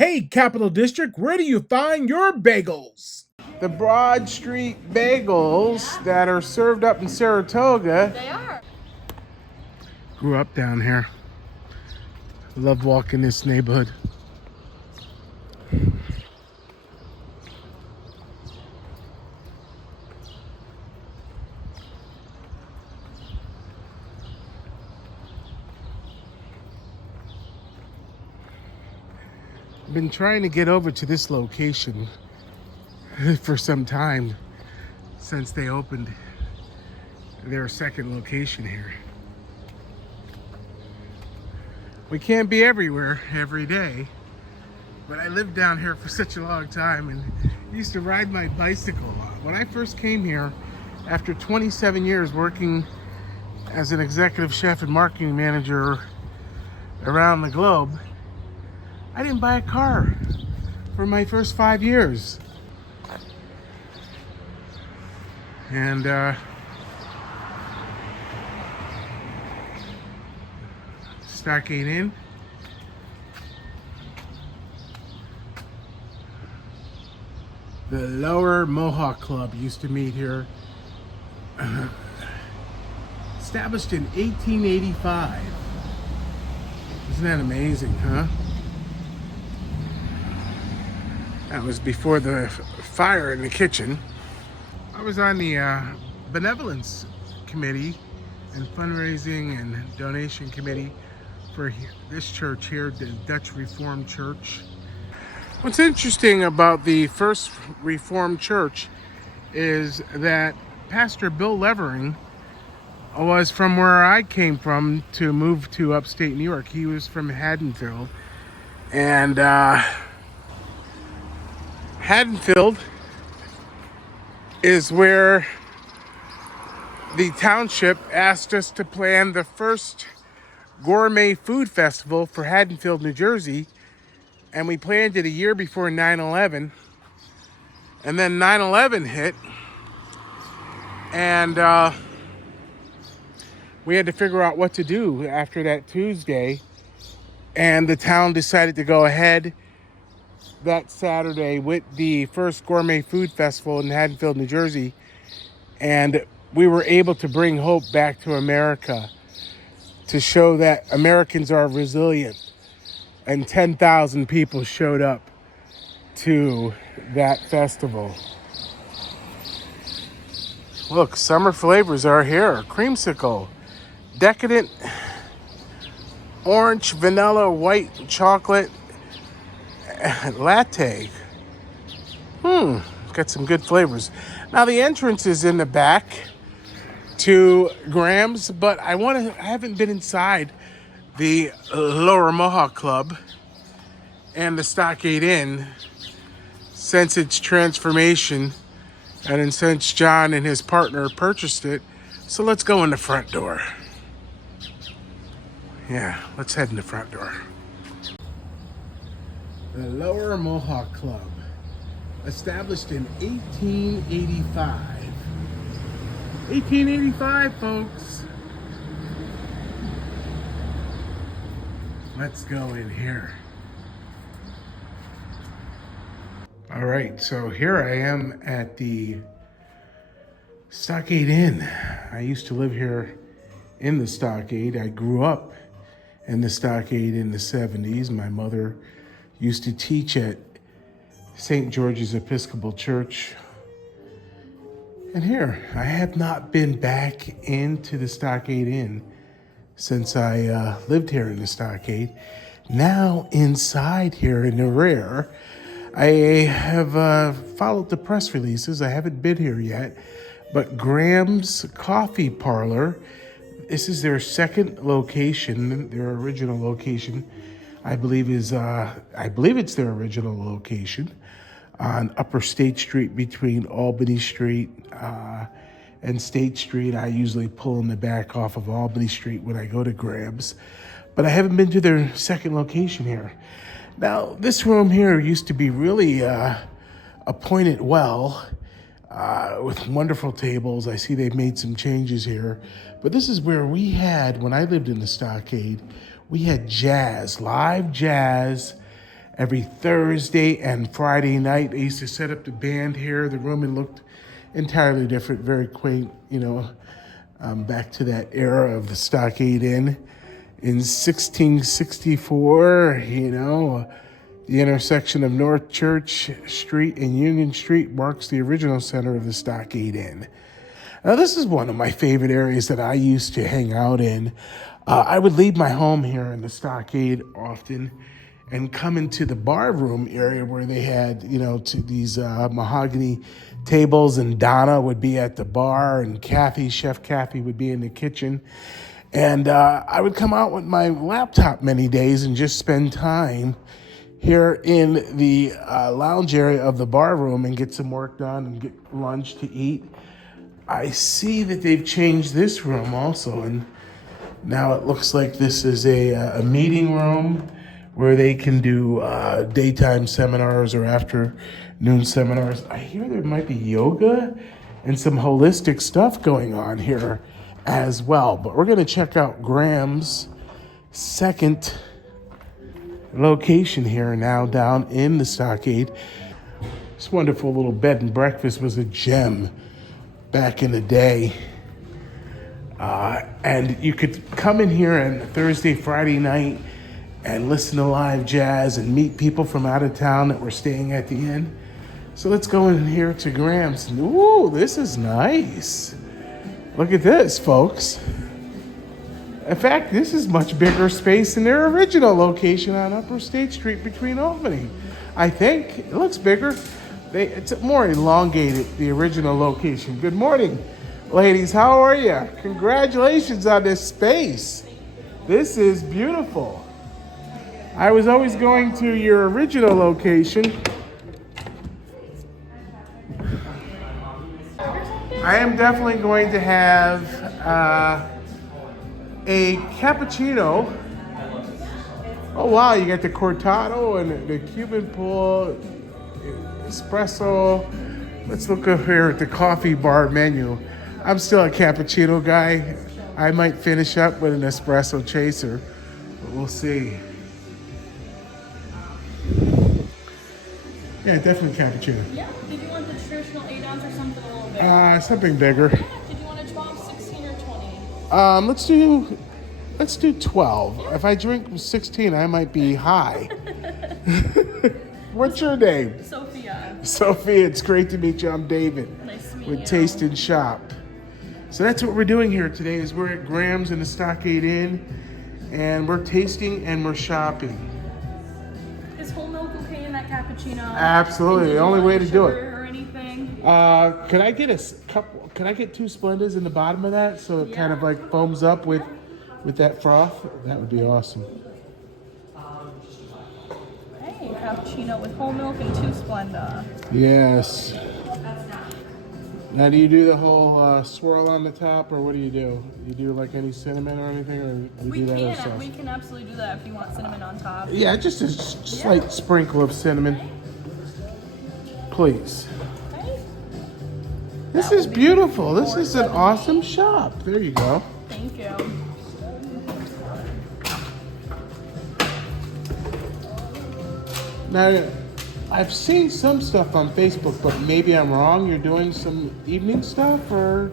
Hey, Capital District, where do you find your bagels? The Broad Street Bagels that are served up in Saratoga. They are. Grew up down here. Love walking this neighborhood. I've been trying to get over to this location for some time since they opened their second location here. We can't be everywhere every day, but I lived down here for such a long time and used to ride my bicycle a lot. When I first came here, after 27 years working as an executive chef and marketing manager around the globe, I didn't buy a car for my first 5 years. And Stockade Inn. The Lower Mohawk Club used to meet here. Established in 1885. Isn't that amazing, huh? That was before the fire in the kitchen. I was on the benevolence committee and fundraising and donation committee for this church here, the Dutch Reformed Church. What's interesting about the First Reformed Church is that Pastor Bill Levering was from where I came from to move to upstate New York. He was from Haddonfield. And Haddonfield is where the township asked us to plan the first gourmet food festival for Haddonfield, New Jersey. And we planned it a year before 9/11. And then 9/11 hit. And we had to figure out what to do after that Tuesday. And the town decided to go ahead that Saturday with the first gourmet food festival in Haddonfield, New Jersey. And we were able to bring hope back to America to show that Americans are resilient. And 10,000 people showed up to that festival. Look, summer flavors are here. Creamsicle, decadent, orange, vanilla, white, chocolate, latte. Got some good flavors. Now the entrance is in the back to Grams, but I haven't been inside the Lower Mohawk Club and the Stockade Inn since its transformation and then since John and his partner purchased it. So let's go in the front door. Yeah, let's head in the front door. The Lower Mohawk Club, established in 1885. 1885, folks. Let's go in here. All right, so here I am at the Stockade Inn. I used to live here in the Stockade. I grew up in the Stockade in the 70s. My mother used to teach at St. George's Episcopal Church. And here, I have not been back into the Stockade Inn since I lived here in the Stockade. Now inside here in the rear, I have followed the press releases. I haven't been here yet, but Grounds Coffee Parlor, this is their second location. Their original location, I believe it's their original location on Upper State Street between Albany Street and State Street. I usually pull in the back off of Albany Street when I go to Grabs, but I haven't been to their second location here. Now, this room here used to be really appointed well with wonderful tables. I see they've made some changes here, but this is where we had, when I lived in the Stockade, we had jazz, live jazz every Thursday and Friday night. They used to set up the band here. The room, it looked entirely different, very quaint, back to that era of the Stockade Inn. In 1664, the intersection of North Church Street and Union Street marks the original center of the Stockade Inn. Now, this is one of my favorite areas that I used to hang out in. I would leave my home here in the Stockade often and come into the bar room area where they had, these mahogany tables, and Donna would be at the bar, and Chef Kathy would be in the kitchen. And I would come out with my laptop many days and just spend time here in the lounge area of the bar room and get some work done and get lunch to eat. I see that they've changed this room also, and now it looks like this is a meeting room where they can do daytime seminars or afternoon seminars. I hear there might be yoga and some holistic stuff going on here as well. But we're going to check out Graham's second location here now down in the Stockade. This wonderful little bed and breakfast was a gem back in the day. And you could come in here on Thursday, Friday night and listen to live jazz and meet people from out of town that were staying at the inn. So let's go in here to Graham's. Ooh, this is nice. Look at this, folks. In fact, this is much bigger space than their original location on Upper State Street between Albany. I think it looks bigger. It's more elongated, the original location. Good morning, ladies. How are you? Congratulations on this space. This is beautiful. I was always going to your original location. I am definitely going to have a cappuccino. Oh wow, you got the cortado and the Cuban pull, espresso. Let's look up here at the coffee bar menu. I'm still a cappuccino guy. I might finish up with an espresso chaser, but we'll see. Yeah, definitely cappuccino. Yeah. Did you want the traditional 8-ounce or something a little bigger? Something bigger. Did you want a 12, 16, or 20? Let's do 12. Yeah. If I drink 16, I might be high. What's your name? Sophia. Sophia, it's great to meet you. I'm David. Nice to meet with you. Taste and Shop. So that's what we're doing here today. Is we're at Graham's in the Stockade Inn, and we're tasting and we're shopping. Is whole milk okay in that cappuccino? Absolutely. The only way to do it. Or anything? Could I get a couple? Can I get 2 Splendas in the bottom of that so it kind of like foams up with that froth? That would be awesome. Hey, cappuccino with whole milk and 2 Splenda. Yes. Now, do you do the whole swirl on the top, or what do? You do like any cinnamon or anything, or we do that ourselves? We can absolutely do that if you want cinnamon on top. Yeah, just a slight sprinkle of cinnamon, please. Okay. This is beautiful. This is an awesome shop. There you go. Thank you. Now, I've seen some stuff on Facebook, but maybe I'm wrong. You're doing some evening stuff, or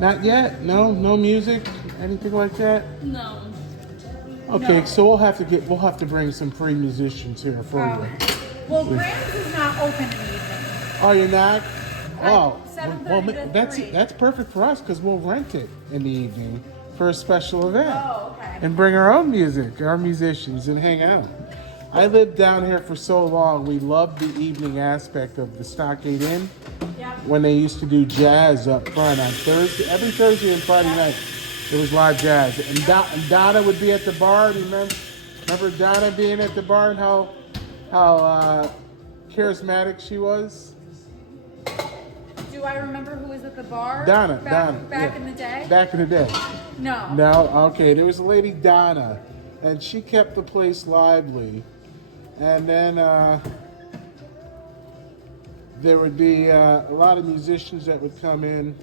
not yet? No music, anything like that? No. Okay, No. so we'll have to bring some free musicians here for you. Well, Grams is not open in the evening. Oh, you're not? Oh, 7:30 to that's 3. that's perfect for us because we'll rent it in the evening for a special event. Oh, okay. And bring our own music, our musicians, and hang out. I lived down here for so long. We loved the evening aspect of the Stockade Inn. Yeah. When they used to do jazz up front on Thursday, every Thursday and Friday night, it was live jazz. And Donna would be at the bar. Do you remember Donna being at the bar and how charismatic she was? Do I remember who was at the bar? Donna. Back in the day? Back in the day. No. No? Okay. There was a lady, Donna, and she kept the place lively. And then there would be a lot of musicians that would come in.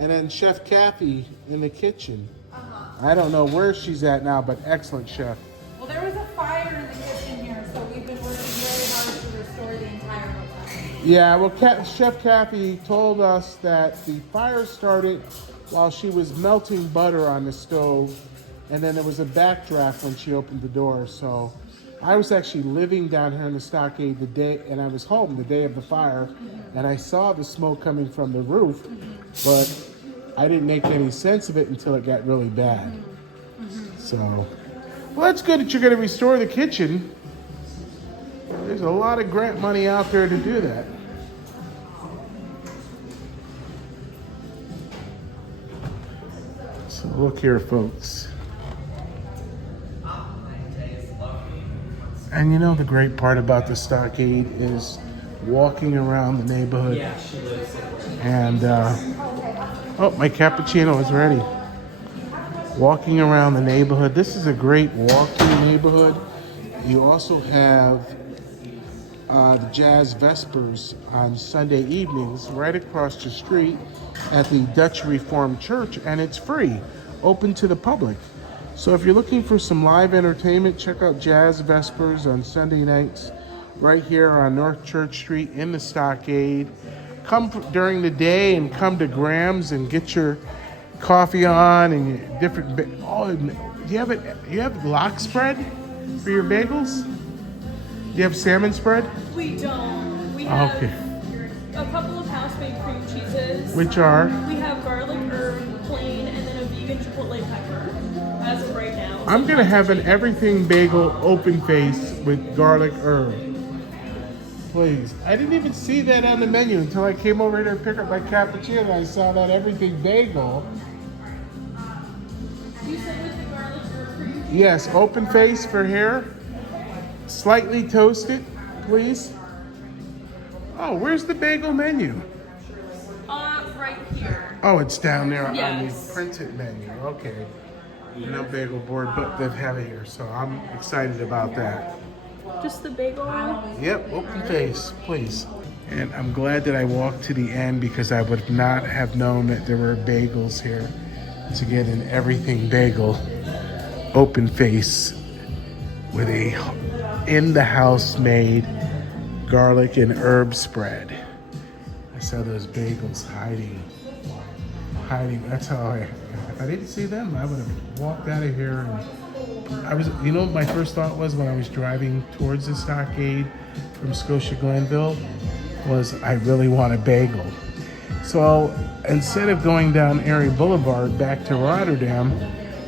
And then Chef Kathy in the kitchen. I don't know where she's at now, but excellent chef. Well, there was a fire in the kitchen Yeah, well, Chef Kathy told us that the fire started while she was melting butter on the stove, and then there was a backdraft when she opened the door. So I was actually living down here in the stockade the day, and I was home the day of the fire, and I saw the smoke coming from the roof, but I didn't make any sense of it until it got really bad. So, well, that's good that you're going to restore the kitchen. There's a lot of grant money out there to do that. So look here, folks. And you know the great part about the stockade is walking around the neighborhood. And, oh, my cappuccino is ready. Walking around the neighborhood. This is a great walking neighborhood. You also have the Jazz Vespers on Sunday evenings right across the street at the Dutch Reformed Church, and it's free, open to the public. So if you're looking for some live entertainment, check out Jazz Vespers on Sunday nights right here on North Church Street in the stockade. Come during the day and come to Grams and get your coffee on and your different. Oh, do you have it? You have lock spread for your bagels? Do you have salmon spread? We don't. We have Okay. a couple of house-made cream cheeses. Which are? We have garlic herb plain and then a vegan chipotle pepper as of right now. I'm gonna have an everything bagel open face with garlic herb. Please. I didn't even see that on the menu until I came over here to pick up my cappuccino and I saw that everything bagel. You said with the garlic herb cream cheese? Yes, open face for here. Slightly toasted, please. Oh, where's the bagel menu? Right here. Oh, it's down there on Yes. the printed menu. Okay. No bagel board, but they have it here, so I'm excited about that. Just the bagel. Yep, open face, please. And I'm glad that I walked to the end because I would not have known that there were bagels here to get an everything bagel open face with a in the house made garlic and herb spread. I saw those bagels hiding. That's how if I didn't see them, I would have walked out of here. And I was, you know what my first thought was when I was driving towards the stockade from Scotia Glenville was I really want a bagel. So instead of going down Erie Boulevard back to Rotterdam,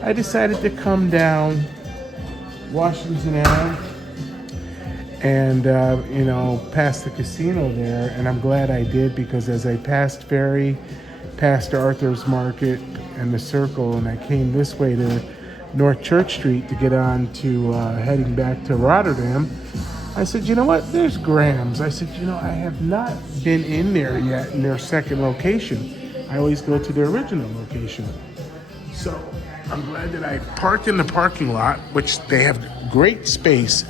I decided to come down Washington Ave and past the casino there, and I'm glad I did because as I passed Ferry, past Arthur's Market and the Circle, and I came this way to North Church Street to get on to heading back to Rotterdam, I said, you know what, there's Grams. I said, I have not been in there yet in their second location. I always go to their original location. So I'm glad that I parked in the parking lot, which they have great space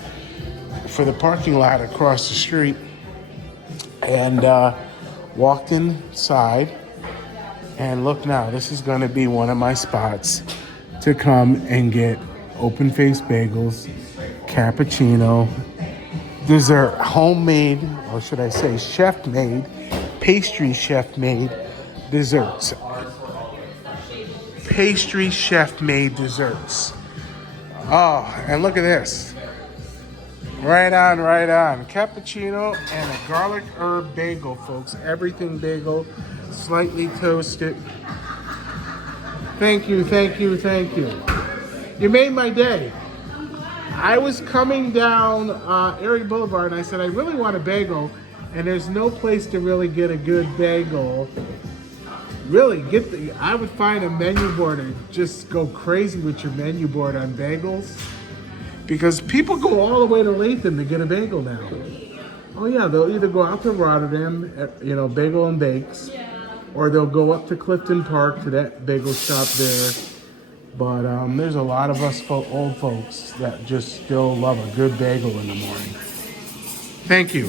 for the parking lot across the street, and walked inside. And look now, this is going to be one of my spots to come and get open-faced bagels, cappuccino, dessert, homemade, or should I say chef-made, pastry chef-made desserts. Pastry chef-made desserts. Oh, and look at this. Right on. Cappuccino and a garlic herb bagel, folks. Everything bagel, slightly toasted. Thank you. You made my day. I was coming down Erie Boulevard and I said, I really want a bagel, and there's no place to really get a good bagel. I would find a menu board and just go crazy with your menu board on bagels. Because people go all the way to Latham to get a bagel now. Oh yeah, they'll either go out to Rotterdam, Bagel and Bakes, or they'll go up to Clifton Park to that bagel shop there. But there's a lot of us old folks that just still love a good bagel in the morning. Thank you.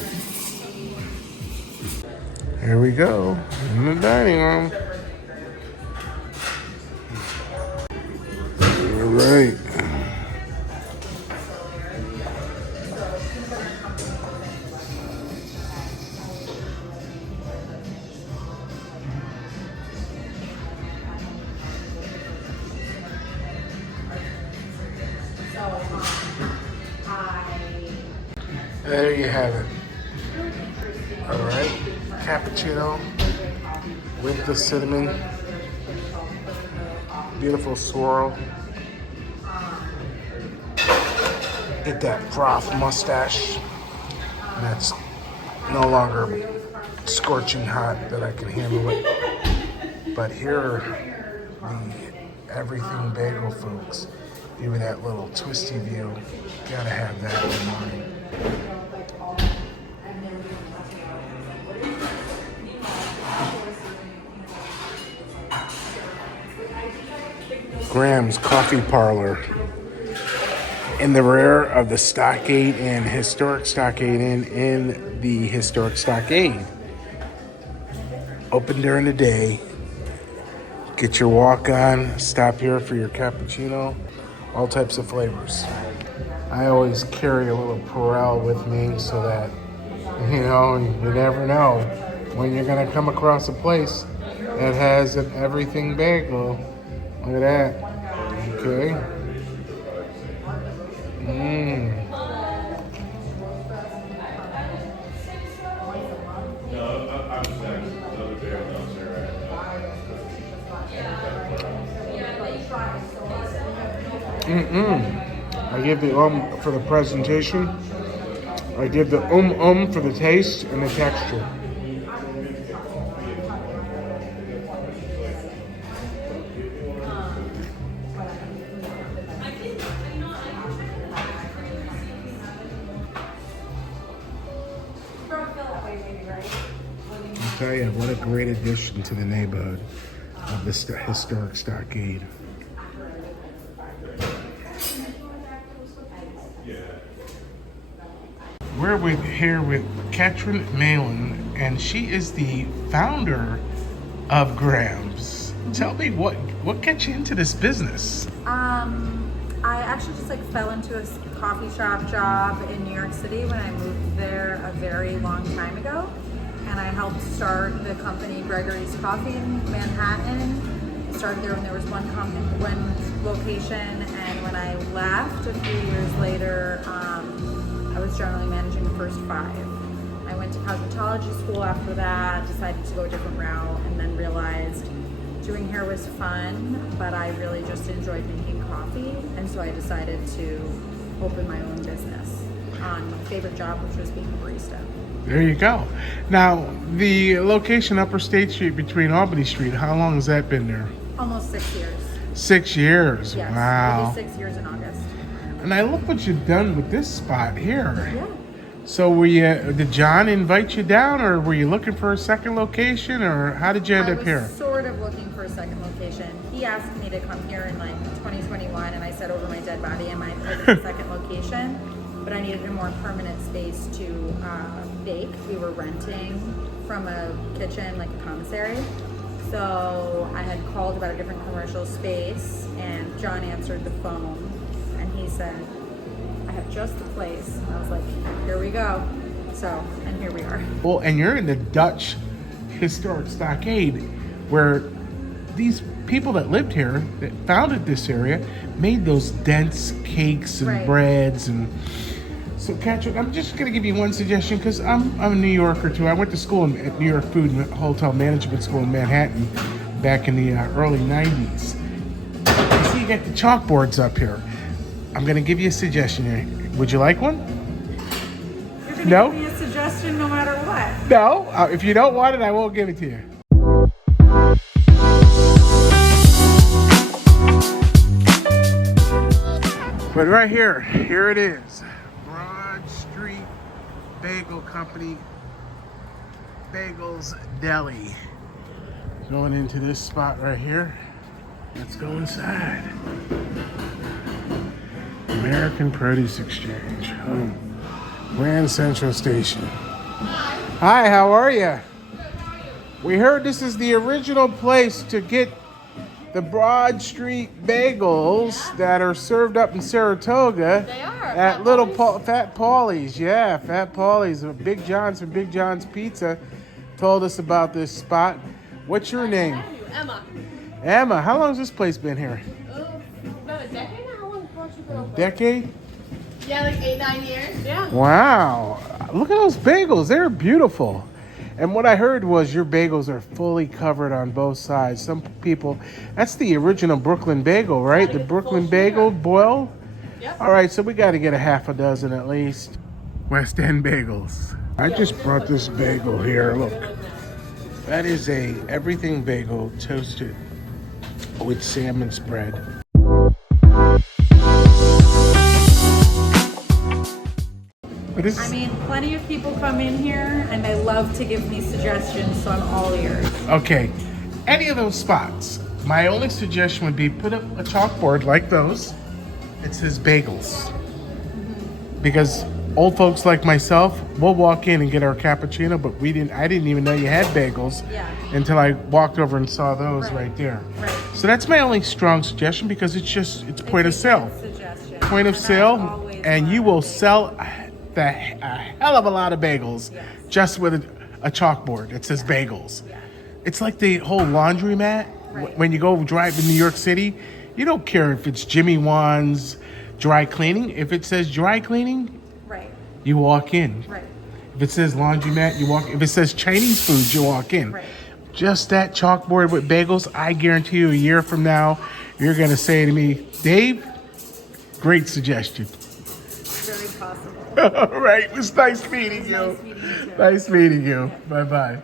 Here we go, in the dining room. All right. There you have it. All right, cappuccino with the cinnamon, beautiful swirl. Get that froth mustache. And that's no longer scorching hot that I can handle it. But here are the everything bagel folks. Give me that little twisty view. Gotta have that in mind. Graham's Coffee Parlor in the rear of the Stockade Inn, historic Stockade Inn in the historic Stockade. Open during the day. Get your walk on, stop here for your cappuccino, all types of flavors. I always carry a little Perel with me so that, you know, you never know when you're gonna come across a place that has an everything bagel. Look at that. Okay. I give the for the presentation. I give the for the taste and the texture. I'll tell you, what a great addition to the neighborhood of this historic Stockade. We're here with Katrin Malin, and she is the founder of Graham's. Tell me, what got you into this business? I actually just fell into a coffee shop job in New York City when I moved there a very long time ago, and I helped start the company Bagels Coffee in Manhattan. I started there when there was one location, and when I left a few years later, I was generally managing the first 5. I went to cosmetology school after that, decided to go a different route, and then realized doing hair was fun, but I really just enjoyed making coffee, and so I decided to open my own business on my favorite job, which was being a barista. There you go. Now, the location Upper State Street between Albany Street, how long has that been there? Almost 6 years. 6 years? Yes, Wow. it'll be 6 years in August. And I look what you've done with this spot here. Yeah. So did John invite you down, or were you looking for a second location, or how did you end up here? I was sort of looking for a second location. He asked me to come here in 2021, and I said over my dead body I might open a second location, but I needed a more permanent space to bake. We were renting from a kitchen, a commissary. So I had called about a different commercial space, and John answered the phone, and he said, I have just the place. And I was like, here we go. So, and here we are. Well, and you're in the Dutch historic Stockade, where these people that lived here, that founded this area, made those dense cakes and Right. breads. And so, Katrin, I'm just going to give you one suggestion, because I'm a New Yorker too. I went to school at New York Food and Hotel Management School in Manhattan back in the early 90s. You see, you got the chalkboards up here. I'm going to give you a suggestion here. Would you like one? You're going to No? give me a suggestion no matter what. No. If you don't want it, I won't give it to you. But right here it is. Broad Street Bagel Company, Bagels Deli. Going into this spot right here. Let's go inside. American Produce Exchange, Grand Central Station. Hi, how are you? We heard this is the original place to get the Broad Street bagels that are served up in Saratoga. They are. At Little Fat Paulie's. Yeah, Fat Paulie's. Big John's from Big John's Pizza told us about this spot. What's your name? Emma. Emma. How long has this place been here? About a decade now? How long brought you A decade? Yeah, like 8-9 years. Yeah. Wow. Look at those bagels. They're beautiful. And what I heard was your bagels are fully covered on both sides. Some people, that's the original Brooklyn bagel, right? Gotta The get the Brooklyn full bagel sugar. boil. Yep. All right, so we got to get a half a dozen at least. West End Bagels. I just brought this bagel here. Look, that is a everything bagel toasted with salmon spread. But this I is, mean, plenty of people come in here and they love to give me suggestions, so I'm all ears. okay, any of those spots. My only suggestion would be put up a chalkboard like those. It says bagels. Because old folks like myself, we'll walk in and get our cappuccino, but I didn't even know you had bagels Yeah. until I walked over and saw those right there. Right. So that's my only strong suggestion because it's point of sale. Suggestion. Point of And I sale, always and you love will it. sell a hell of a lot of bagels Yes. just with a chalkboard that says bagels. Yeah. It's like the whole laundromat. Right. When you go drive in New York City, you don't care if it's Jimmy Wan's dry cleaning. If it says dry cleaning, Right. you walk in. Right. If it says laundromat, you walk. If it says Chinese food, you walk in. Right. Just that chalkboard with bagels, I guarantee you a year from now, you're going to say to me, Dave, great suggestion. Very possible. All right. It was nice meeting you. Nice meeting you too. Nice meeting you. Bye-bye.